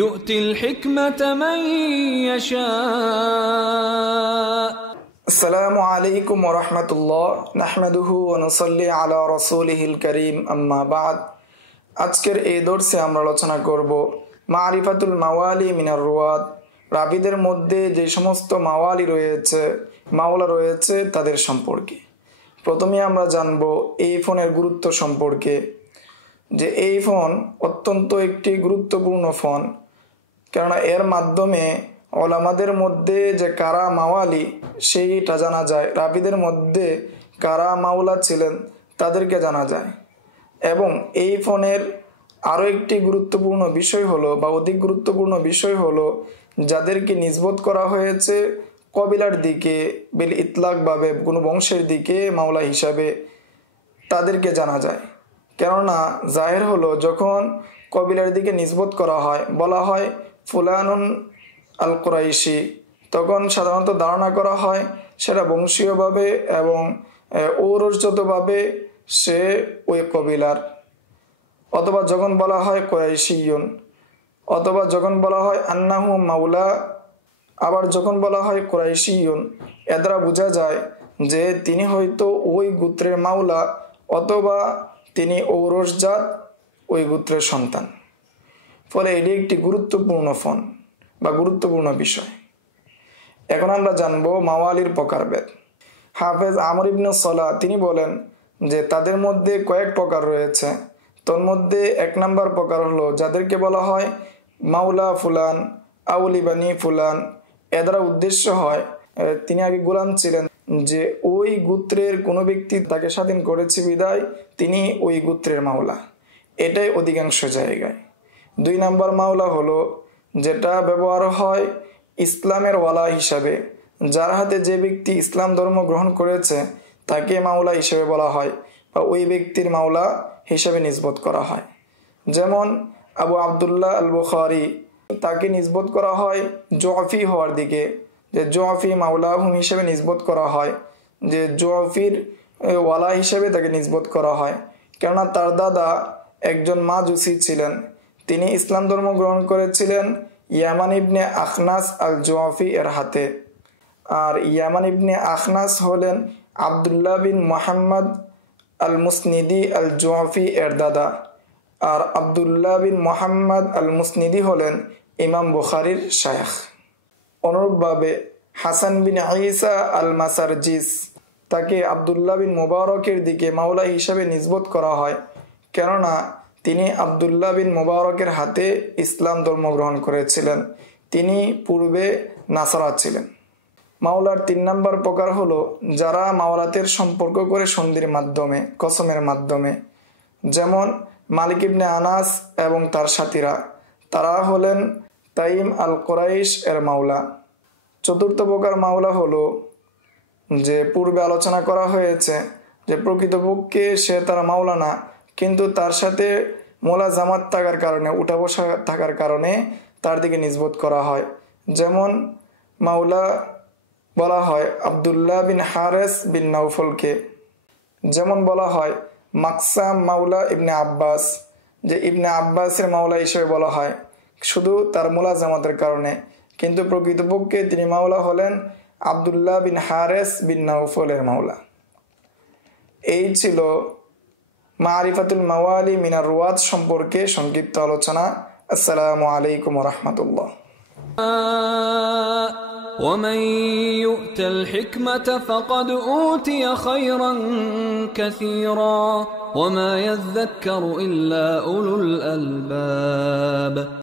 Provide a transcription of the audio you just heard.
يؤتي الحكمة من يشاء আসসালামু আলাইকুম ওয়া রাহমাতুল্লাহ নাহমাদুহু ওয়া নুসাল্লি আলা রাসূলিহিল কারীম আম্মা বাদ। আজকের এই দর্সে আমরা আলোচনা করব মারিফাতুল মাওয়ালি মিনার রুয়াত, রাবিদের মধ্যে যে সমস্ত মাওয়ালি রয়েছে, মাওলা রয়েছে তাদের সম্পর্কে। প্রথমে আমরা জানব এই ফোনের গুরুত্ব সম্পর্কে, যে এই ফোন অত্যন্ত একটি গুরুত্বপূর্ণ ফোন, কেননা এর মাধ্যমে ওলামাদের মধ্যে যে কারা মাওয়ালি সেইটা জানা যায়, রাবিদের মধ্যে কারা মাওলা ছিলেন তাদেরকে জানা যায়। এবং এই ফোনের আরও একটি গুরুত্বপূর্ণ বিষয় হলো বা অধিক গুরুত্বপূর্ণ বিষয় হলো যাদেরকে নিসবত করা হয়েছে কবিলার দিকে, বিল ইতলাকভাবে কোনো বংশের দিকে মাওলা হিসাবে, তাদেরকে জানা যায়। কেননা জাহের হলো যখন কবিলার দিকে নিসবত করা হয়, বলা হয় ফুলানুন আল কুরাইশি, তখন সাধারণত ধারণা করা হয় সেটা বংশীয়ভাবে এবং ঔরসগতভাবে সে ওই কবিলার। অথবা যখন বলা হয় কুরাইশিয়ুন, অথবা যখন বলা হয় আন্নাহু মাওলা, আবার যখন বলা হয় কুরাইশিয়ুন, এ দ্বারা বোঝা যায় যে তিনি হয়তো ওই গোত্রের মাওলা অথবা তিনি ঔরসজাত, ওই গোত্রের সন্তান। ফলে এটি একটি গুরুত্বপূর্ণ ফোন বা গুরুত্বপূর্ণ বিষয়। এখন আমরা জানবো মাওয়ালির প্রকারভেদ। হাফেজ আমর ইবনে সলাহ তিনি বলেন যে তাদের মধ্যে কয়েক প্রকার রয়েছে। তোর মধ্যে এক নম্বর প্রকার হলো যাদেরকে বলা হয় মাওলা ফুলান, আউলি বানি ফুলান। এ দ্বারা উদ্দেশ্য হয় তিনি আগে গোলাম ছিলেন, যে ওই গোত্রের কোনো ব্যক্তি তাকে স্বাধীন করেছে বিদায় তিনি ওই গোত্রের মাওলা, এটাই অধিকাংশ জায়গায়। দুই নম্বর মাওলা হলো যেটা ব্যবহার হয় ইসলামের ওয়ালা হিসাবে, যার হাতে যে ব্যক্তি ইসলাম ধর্ম গ্রহণ করেছে তাকে মাওলা হিসেবে বলা হয় বা ওই ব্যক্তির মাওলা হিসেবে নিসবত করা হয়। যেমন আবু আবদুল্লাহ আল বুখারী, তাকে নিসবত করা হয় জুআফি হওয়ার দিকে, যে জুআফি মাওলাহুম হিসেবে নিসবত করা হয়, যে জুআফির ওয়ালা হিসেবে তাকে নিসবত করা হয়। কেননা তার দাদা একজন মাজুসি ছিলেন, তিনি ইসলাম ধর্ম গ্রহণ করেছিলেন ইয়ামান ইবনে আখনাস আল জুআফি এর হাতে। আর ইয়ামান ইবনে আখনাস হলেন আবদুল্লাহ বিন মুহাম্মদ আল মুসনিদি আল জুআফি এর দাদা, আর আবদুল্লাহ বিন মুহাম্মদ আল মুসনিদি হলেন ইমাম বুখারীর শায়খ। অনুরূপভাবে হাসান বিন ঈসা আল মাসারজিস, তাকে আবদুল্লাহ বিন মুবারকের দিকে মাওলা হিসাবে নিসবত করা হয়, কেননা তিনি আবদুল্লাহ বিন মুবারকের হাতে ইসলাম ধর্ম গ্রহণ করেছিলেন, তিনি পূর্বে নাসারা ছিলেন। মাওলার তিন নম্বর প্রকার হলো যারা মাওলাতের সম্পর্ক করে সন্ধির মাধ্যমে, কসমের মাধ্যমে, যেমন মালিক ইবনে আনাস এবং তার সাথীরা, তারা হলেন তাইম আল কুরাইশ এর মাওলা। চতুর্থ প্রকার মাওলা হলো যে পূর্বে আলোচনা করা হয়েছে যে প্রকৃতপক্ষে সে তার মাওলা না, কিন্তু তার সাথে মোলা জামাত থাকার কারণে, উঠা বসা থাকার কারণে তার দিকে নিসবত করা হয়। যেমন মাওলা বলা হয় আবদুল্লাহ বিন হারেস বিন নাউফলকে, যেমন বলা হয় মাকসাম মাওলা ইবনে আব্বাস, যে ইবনে আব্বাসের মাওলা হিসেবে বলা হয় শুধু তার মোলা জামাতের কারণে, কিন্তু প্রকৃতপক্ষে তিনি মাওলা হলেন আবদুল্লাহ বিন হারেস বিন নাউফলের মাওলা। এই ছিল মারিফাতুল মাওয়ালি মিনার রুয়াত সম্পর্কে সংক্ষিপ্ত আলোচনা। আসসালামু আলাইকুম ওয়া রাহমাতুল্লাহ। ومن يؤت الحكمة فقد أوتي خيرا كثيرا وما يذكر إلا أولو الألباب